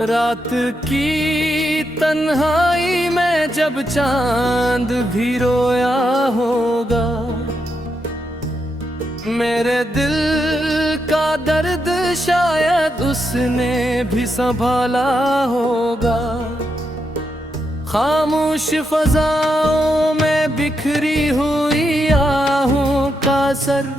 रात की तन्हाई में जब चांद भी रोया होगा, मेरे दिल का दर्द शायद उसने भी संभाला होगा। खामोश फजाओं में बिखरी हुई आहों का सर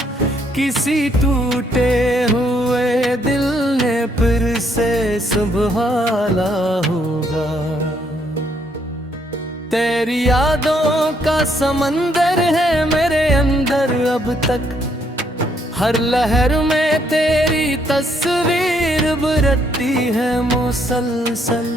किसी टूटे हुए दिल ने फिर से संभाला होगा। तेरी यादों का समंदर है मेरे अंदर अब तक, हर लहर में तेरी तस्वीर उभरती है मुसलसल।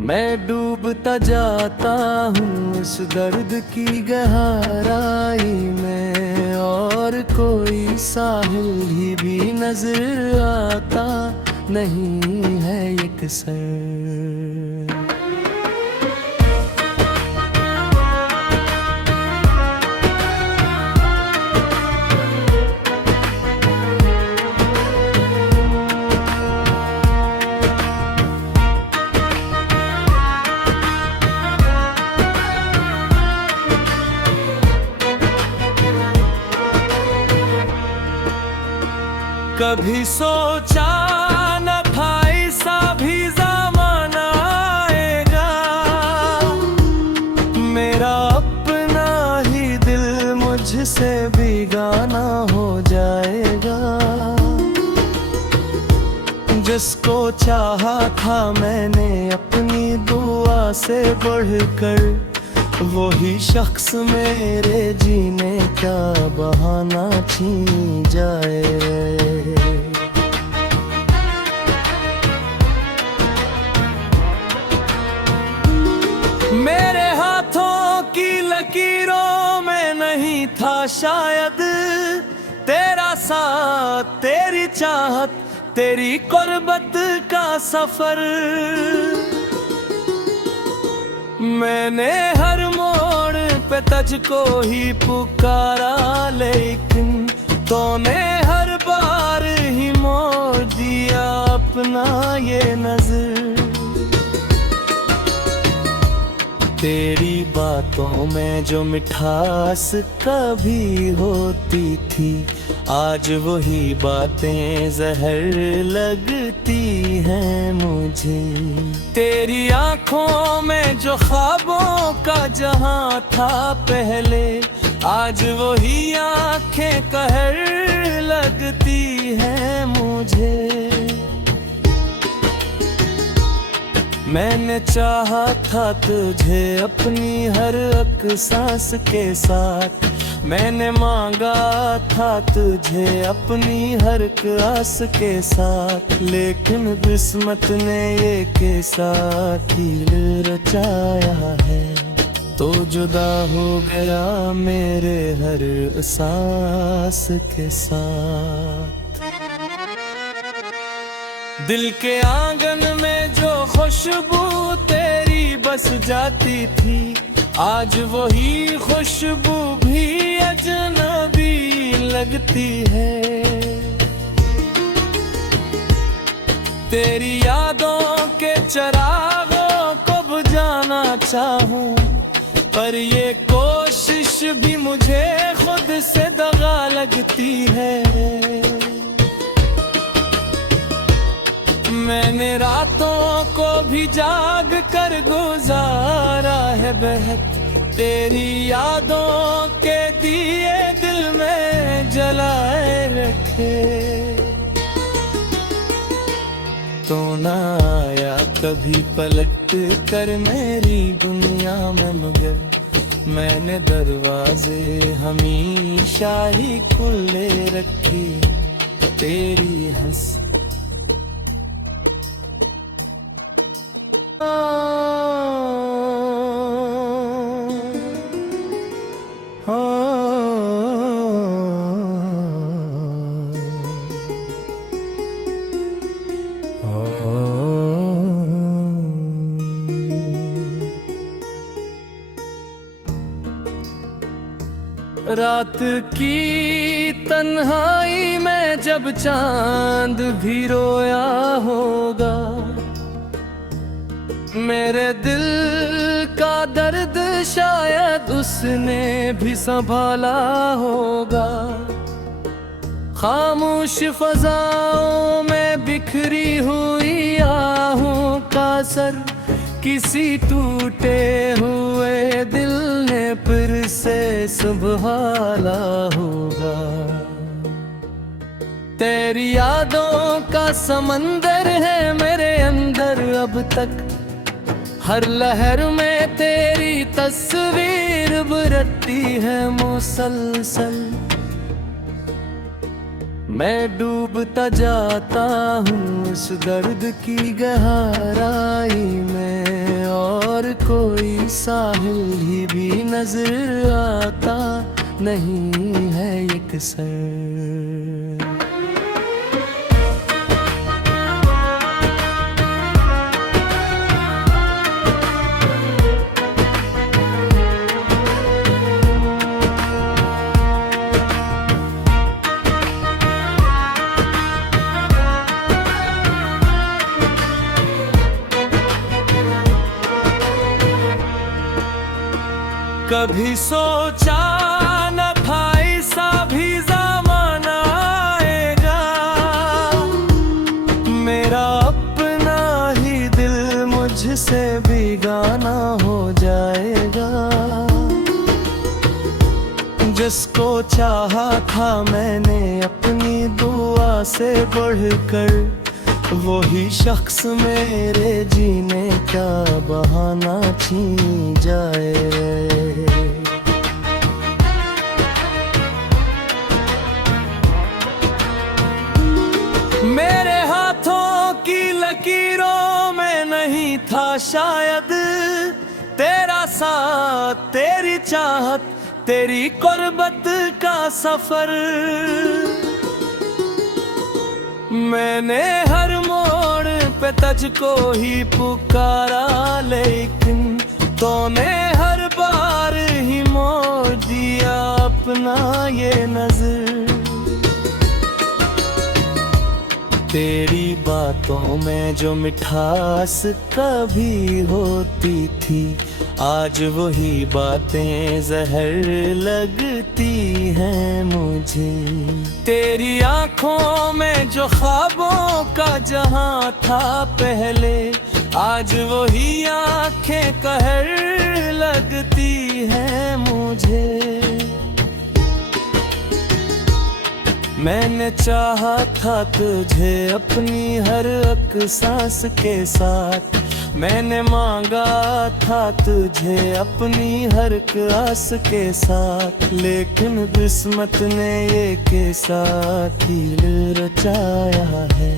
मैं डूबता जाता हूँ इस दर्द की गहराई में, और कोई साहिल ही भी नजर आता नहीं है यकसर। कभी सोचा न था ऐसा भी ज़माना आएगा, मेरा अपना ही दिल मुझसे बेगाना हो जाएगा। जिसको चाहा था मैंने अपनी दुआ से बढ़कर, वही शख्स मेरे जीने का बहाना छीन जाए। मेरे हाथों की लकीरों में नहीं था शायद तेरा साथ, तेरी चाहत, तेरी कुर्बत का सफर। मैंने हर मोड़ पे तुझको ही पुकारा, लेकिन तूने हर बार ही मोड़ दिया अपना ये नजर। तेरी बातों में जो मिठास कभी होती थी, आज वही बातें जहर लगती हैं मुझे। तेरी आंखों में जो ख्वाबों का जहां था पहले, आज वही आंखें कहर लगती हैं मुझे। मैंने चाहा था तुझे अपनी हर एक सांस के साथ, मैंने मांगा था तुझे अपनी हर एक आस के साथ, लेकिन किस्मत ने ये कैसा खेल रचाया है, तो जुदा हो गया मेरे हर सांस के साथ। दिल के आंगन में जो खुशबू तेरी बस जाती थी, आज वही खुशबू भी अजनबी लगती है। तेरी यादों के चरागों को बुझाना चाहूं, पर ये कोशिश भी मुझे खुद से दगा लगती है। मैंने रातों को भी जाग कर गुजारा है बेहद, तेरी यादों के दिए दिल में जलाए रखे। तो ना आया कभी पलट कर मेरी दुनिया में, मगर मैंने दरवाजे हमेशा ही खुले रखे तेरी हंसी हंस। रात की तन्हाई में जब चांद भी रोया होगा, मेरे दिल का दर्द शायद उसने भी संभाला होगा। खामोश फजाओं में बिखरी हुई आहों का सर किसी टूटे हुए दिल ने फिर से संभाला होगा। तेरी यादों का समंदर है मेरे अंदर अब तक, हर लहर में तेरी तस्वीर उभरती है मुसलसल। मैं डूबता जाता हूँ इस दर्द की गहराई में, और कोई साहिल ही भी नजर आता नहीं है यकसर। कभी सोचा न था ऐसा भी ज़माना आएगा, मेरा अपना ही दिल मुझसे बेगाना हो जाएगा। जिसको चाहा था मैंने अपनी दुआ से बढ़कर, वही शख्स मेरे जीने का बहाना छीन जाए। मेरे हाथों की लकीरों में नहीं था शायद तेरा साथ, तेरी चाहत, तेरी कुर्बत का सफर। मैंने हर मोड़ पे तुझको ही पुकारा, लेकिन तूने हर बार ही मोड़ दिया अपना ये नजर। तेरी बातों में जो मिठास कभी होती थी, आज वही बातें जहर लगती हैं मुझे। तेरी आंखों में जो ख्वाबों का जहां था पहले, आज वही आंखें कहर लगती हैं मुझे। मैंने चाहा था तुझे अपनी हर एक सांस के साथ, मैंने मांगा था तुझे अपनी हर एक आस के साथ, लेकिन किस्मत ने ये के साथ ही रचाया है,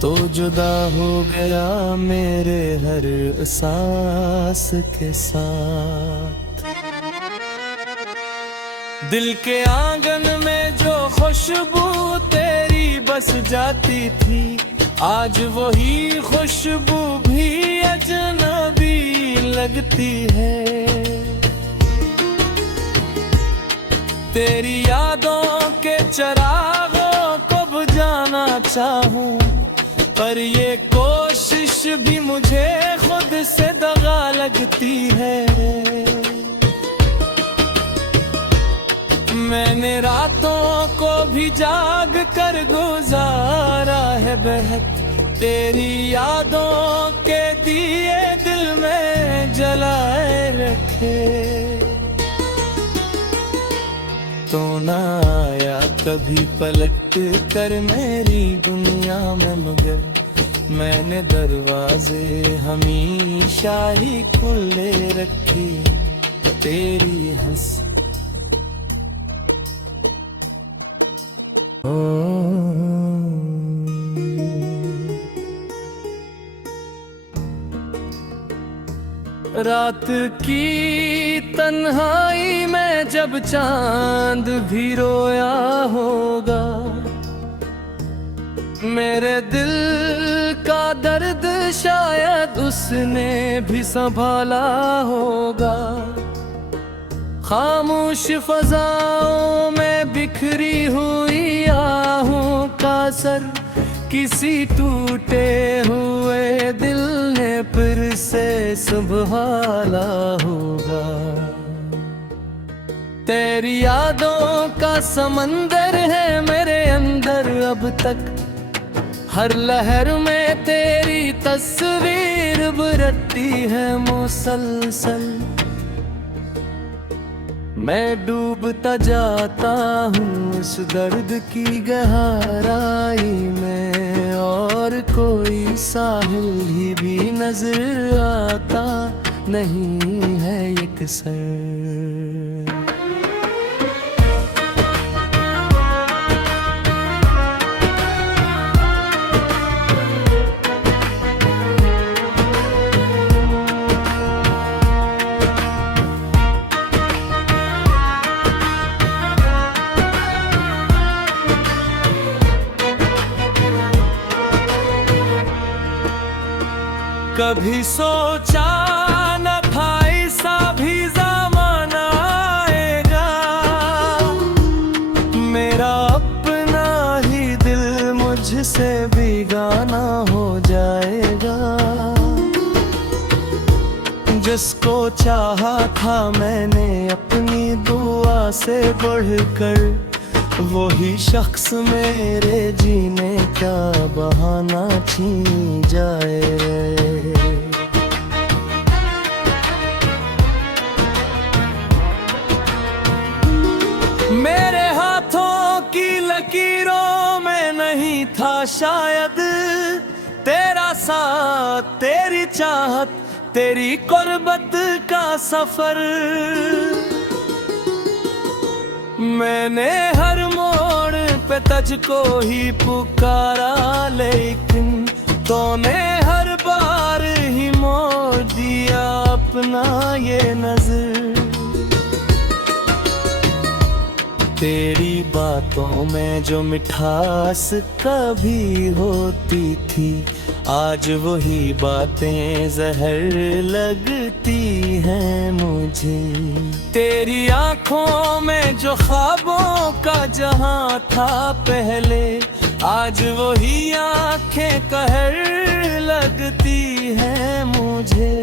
तो जुदा हो गया मेरे हर सांस के साथ। दिल के आंगन में जो खुशबू तेरी बस जाती थी, आज वही खुशबू भी अजनबी लगती है। तेरी यादों के चरागों को बुझाना चाहूं, पर ये कोशिश भी मुझे खुद से दगा लगती है। मैंने रातों को भी जाग कर गुजारा है बेहद, तेरी यादों के दिए दिल में जलाए रखे। तो ना आया कभी पलट कर मेरी दुनिया में, मगर मैंने दरवाजे हमेशा ही खुले रखे तेरी हंस। Oh रात की तन्हाई में जब चांद भी रोया होगा, मेरे दिल का दर्द शायद उसने भी संभाला होगा। खामोश फजाओं में बिखरी हुई आहों का सर किसी टूटे हुए दिल ने फिर से संभाला होगा। तेरी यादों का समंदर है मेरे अंदर अब तक, हर लहर में तेरी तस्वीर बरती है मुसलसल। मैं डूबता जाता हूँ इस दर्द की गहराई में, और कोई साहिल भी नजर आता नहीं है यकसर। कभी सोचा न था ऐसा भी ज़माना आएगा, मेरा अपना ही दिल मुझसे बेगाना हो जाएगा। जिसको चाहा था मैंने अपनी दुआ से बढ़कर, वही शख्स मेरे जीने का बहाना छीन जाए। मेरे हाथों की लकीरों में नहीं था शायद तेरा साथ, तेरी चाहत, तेरी कुर्बत का सफर। मैंने हर मोड़ पे तुझको ही पुकारा, लेकिन तूने हर बार ही मोड़ दिया अपना ये नजर। तेरी बातों में जो मिठास कभी होती थी, आज वही बातें जहर लगती हैं मुझे। तेरी आंखों में जो ख्वाबों का जहां था पहले, आज वही आंखें कहर लगती हैं मुझे।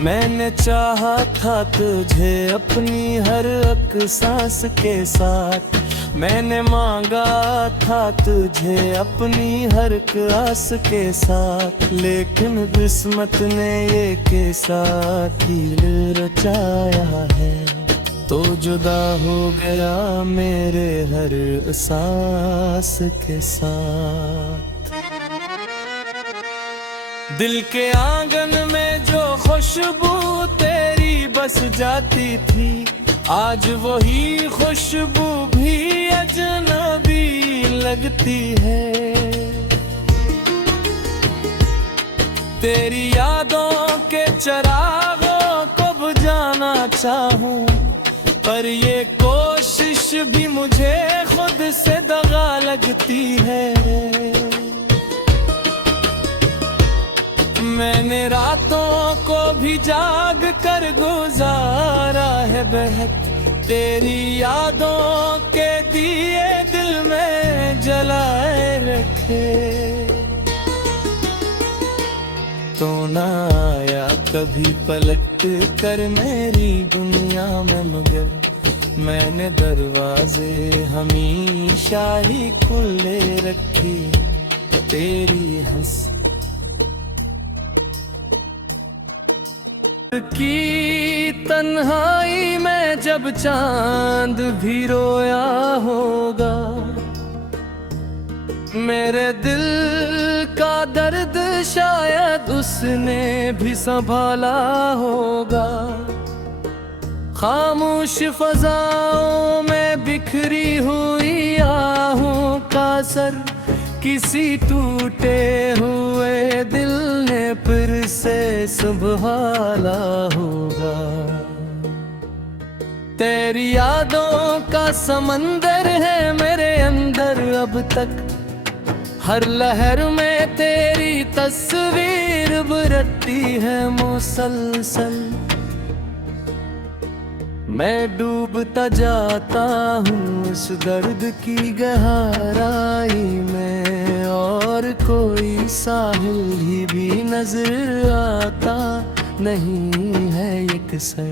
मैंने चाहा था तुझे अपनी हर एक सांस के साथ, मैंने मांगा था तुझे अपनी हर एक आस के साथ, लेकिन किस्मत ने ये के साथ ही रचाया है, तो जुदा हो गया मेरे हर सांस के साथ। दिल के आंगन में जो खुशबू तेरी बस जाती थी, आज वही खुशबू भी अजनबी लगती है। तेरी यादों के चरागों को बुझाना चाहूं, पर ये कोशिश भी मुझे खुद से दगा लगती है। मैंने रातों को भी जाग कर गुजारा है बहक, तेरी यादों के दिए दिल में जलाए रखे। तो ना आया कभी पलट कर मेरी दुनिया में, मगर मैंने दरवाजे हमेशा ही खुले रखे। तेरी हंस की तन्हाई में जब चांद भी रोया होगा, मेरे दिल का दर्द शायद उसने भी संभाला होगा। खामोश फजाओं में बिखरी हुई आहों का सर किसी टूटे हुए हुए दिल ने फिर से संभाला होगा। तेरी यादों का समंदर है मेरे अंदर अब तक, हर लहर में तेरी तस्वीर बरती है मुसलसल। मैं डूबता जाता हूँ इस दर्द की गहराई में, और कोई साहिल ही भी नजर आता नहीं है यकसर।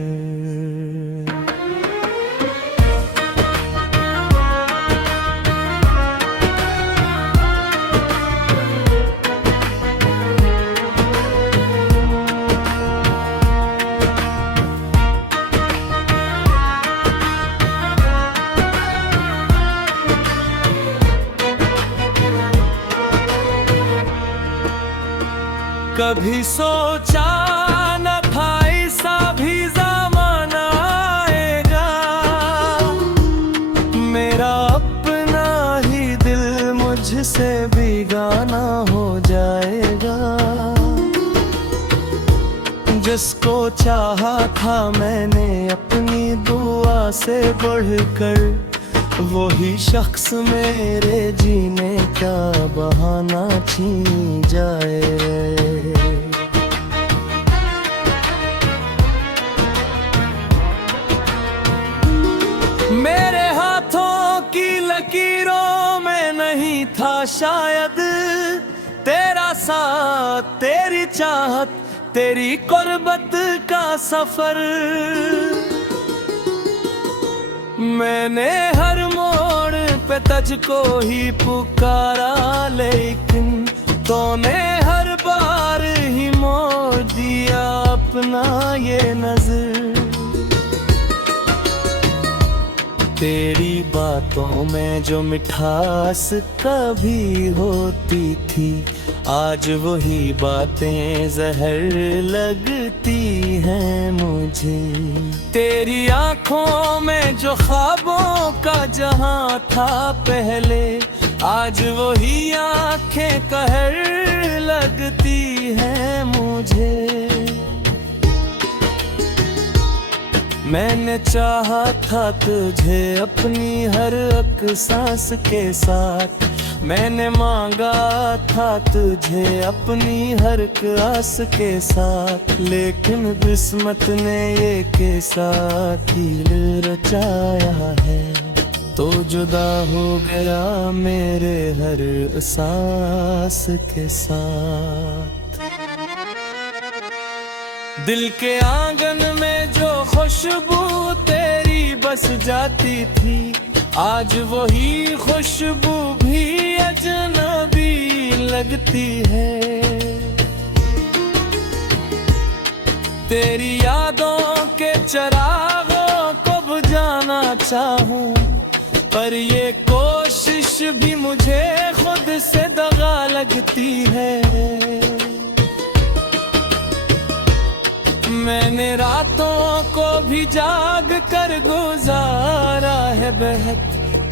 कभी सोचा न था ऐसा भी ज़माना आएगा, मेरा अपना ही दिल मुझसे बेगाना हो जाएगा। जिसको चाहा था मैंने अपनी दुआ से बढ़कर, वही शख्स मेरे जीने का बहाना छीन जाए। मेरे हाथों की लकीरों में नहीं था शायद तेरा साथ, तेरी चाहत, तेरी कुर्बत का सफर। मैंने हर मोड़ पे तुझको ही पुकारा, लेकिन तूने हर बार ही मोड़ दिया अपना ये नजर। तेरी बातों में जो मिठास कभी होती थी, आज वही बातें जहर लगती हैं मुझे। तेरी आंखों में जो ख्वाबों का जहां था पहले, आज वही आंखें कहर लगती हैं मुझे। मैंने चाहा था तुझे अपनी हर एक सांस के साथ, मैंने मांगा था तुझे अपनी हर एक आस के साथ, लेकिन किस्मत ने ये के साथ खेल रचाया है, तो जुदा हो गया मेरे हर सांस के साथ। दिल के आंगन में जो खुशबू तेरी बस जाती थी, आज वही खुशबू भी अजनबी लगती है। तेरी यादों के चिरागों को बुझाना चाहूं, पर ये कोशिश भी मुझे खुद से दगा लगती है। मैंने रातों को भी जाग कर गुजारा है बहत,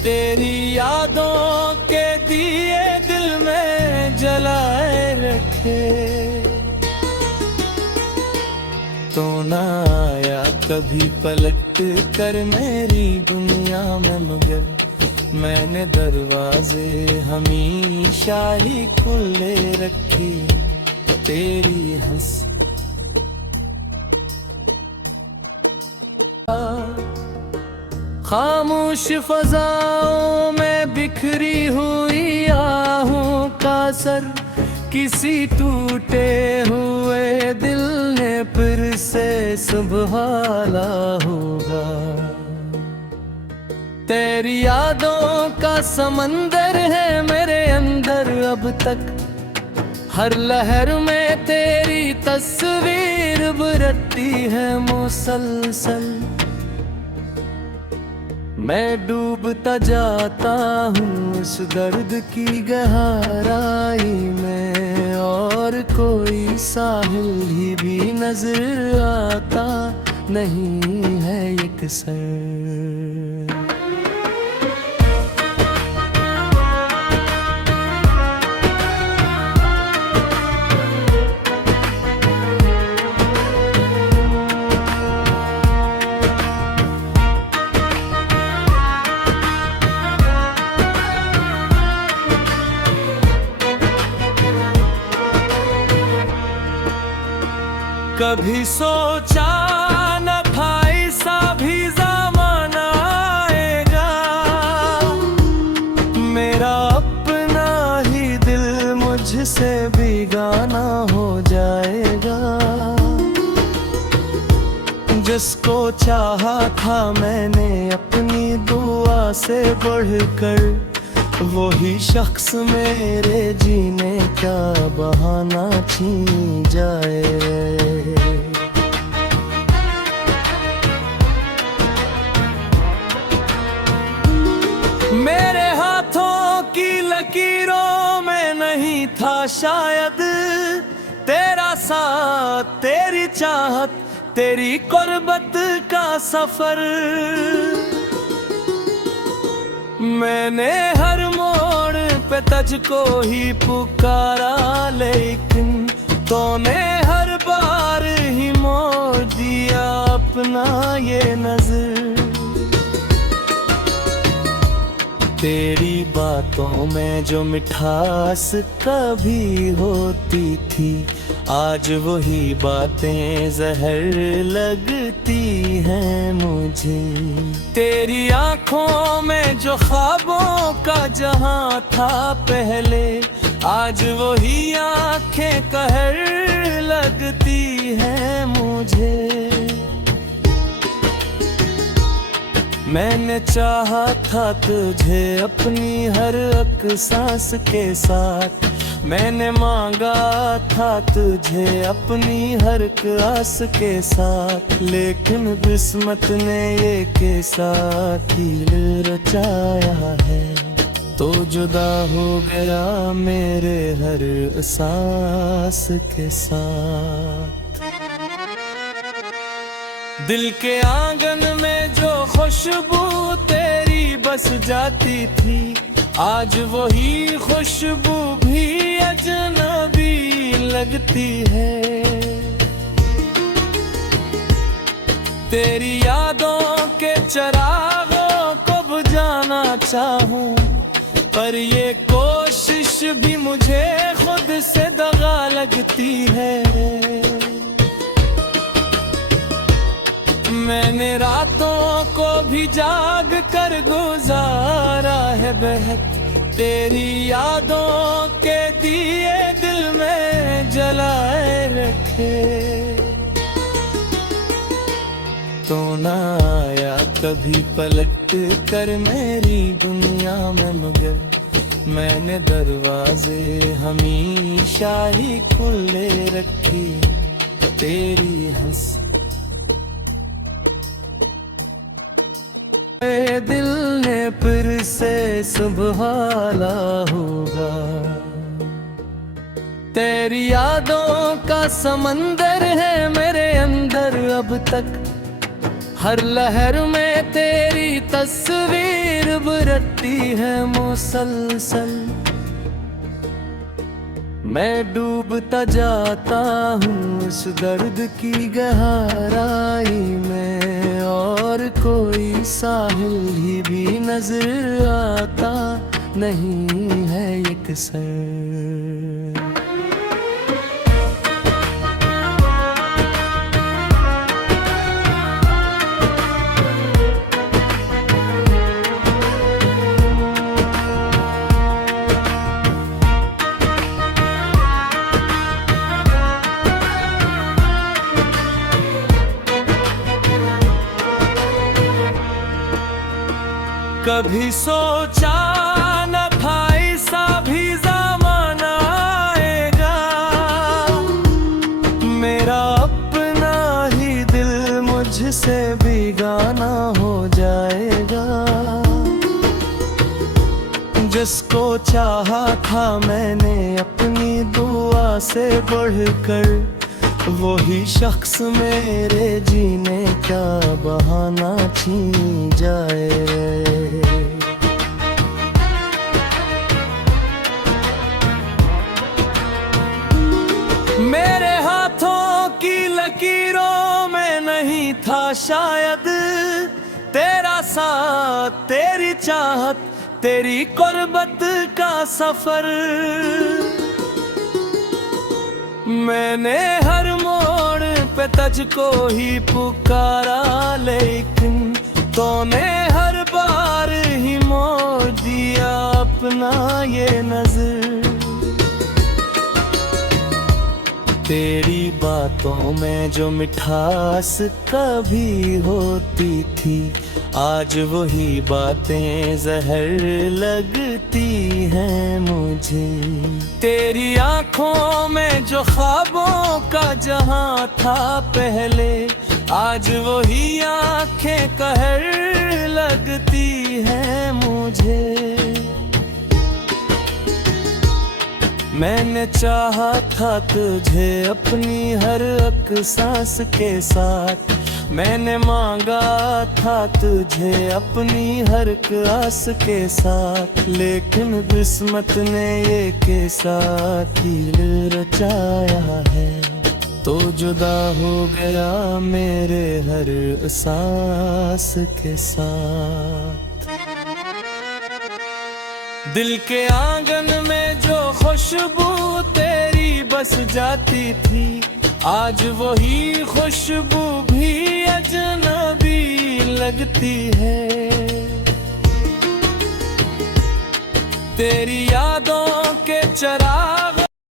तेरी यादों के दिए दिल में जलाए रखे। तो ना आया कभी पलट कर मेरी दुनिया में, मगर मैंने दरवाजे हमेशा ही खुले रखे। तेरी हंस खामोश फजाओं में बिखरी हुई आहों का सर, किसी टूटे हुए दिल ने फिर से संभाला होगा। तेरी यादों का समंदर है मेरे अंदर अब तक, हर लहर में तेरी तस्वीर बरती है मुसलसल। मैं डूबता जाता हूँ इस दर्द की गहराई में, और कोई साहिल ही भी नजर आता नहीं है यकसर। कभी सोचा न था ऐसा भी ज़माना आएगा, मेरा अपना ही दिल मुझसे बेगाना हो जाएगा। जिसको चाहा था मैंने अपनी दुआ से बढ़कर, वही शख्स मेरे जीने का बहाना छीन जाए। मेरे हाथों की लकीरों में नहीं था शायद तेरा साथ, तेरी चाहत, तेरी कुर्बत का सफर। मैंने हर मोड़ पे तुझको ही पुकारा, लेकिन तूने हर बार ही मोड़ दिया अपना ये नजर। तेरी बातों में जो मिठास कभी होती थी, आज वही बातें जहर लगती हैं मुझे। तेरी आंखों में जो ख्वाबों का जहां था पहले, आज वही आंखें कहर लगती हैं मुझे। मैंने चाहा था तुझे अपनी हर एक सांस के साथ, मैंने मांगा था तुझे अपनी हर एक आस के साथ, लेकिन किस्मत ने ये कैसा खेल रचाया है, तो जुदा हो गया मेरे हर सांस के साथ। दिल के आंगन में जो खुशबू तेरी बस जाती थी, आज वही खुशबू भी अजनबी लगती है। तेरी यादों के चरागों को बुझाना चाहूं, पर ये कोशिश भी मुझे खुद से दगा लगती है। मैंने रातों को भी जाग कर गुजारा है बेहद, तेरी यादों के दिए दिल में जलाए रखे। तो ना आया कभी पलट कर मेरी दुनिया में, मगर मैंने दरवाजे हमेशा ही खुले रखी तेरी हंस। दिल ने फिर से सुबहाला होगा, तेरी यादों का समंदर है मेरे अंदर अब तक। हर लहर में तेरी तस्वीर बरती है मुसलसल, मैं डूबता जाता हूँ इस दर्द की गहराई में, और कोई साहिल ही भी नजर आता नहीं है यकसर। कभी सोचा न था ऐसा भी ज़माना आएगा, मेरा अपना ही दिल मुझसे बेगाना हो जाएगा। जिसको चाहा था मैंने अपनी दुआ से बढ़कर, वही शख्स मेरे जीने का बहाना छीन जाए। मेरे हाथों की लकीरों में नहीं था शायद तेरा साथ, तेरी चाहत, तेरी कुर्बत का सफर। मैंने हर मोड़ पे तुझको ही पुकारा, लेकिन तूने हर बार ही मोड़ दिया अपना ये नजर। तेरी बातों में जो मिठास कभी होती थी, आज वही बातें जहर लगती हैं मुझे। तेरी आंखों में जो ख्वाबों का जहां था पहले, आज वही आंखें कहर लगती हैं मुझे। मैंने चाहा था तुझे अपनी हर एक सांस के साथ, मैंने मांगा था तुझे अपनी हर एक आस के साथ, लेकिन किस्मत ने ये के साथ ही रचाया है, तो जुदा हो गया मेरे हर सांस के साथ। दिल के आंगन में जो खुशबू तेरी बस जाती थी, आज वही खुशबू भी अजनबी लगती है। तेरी यादों के चिराग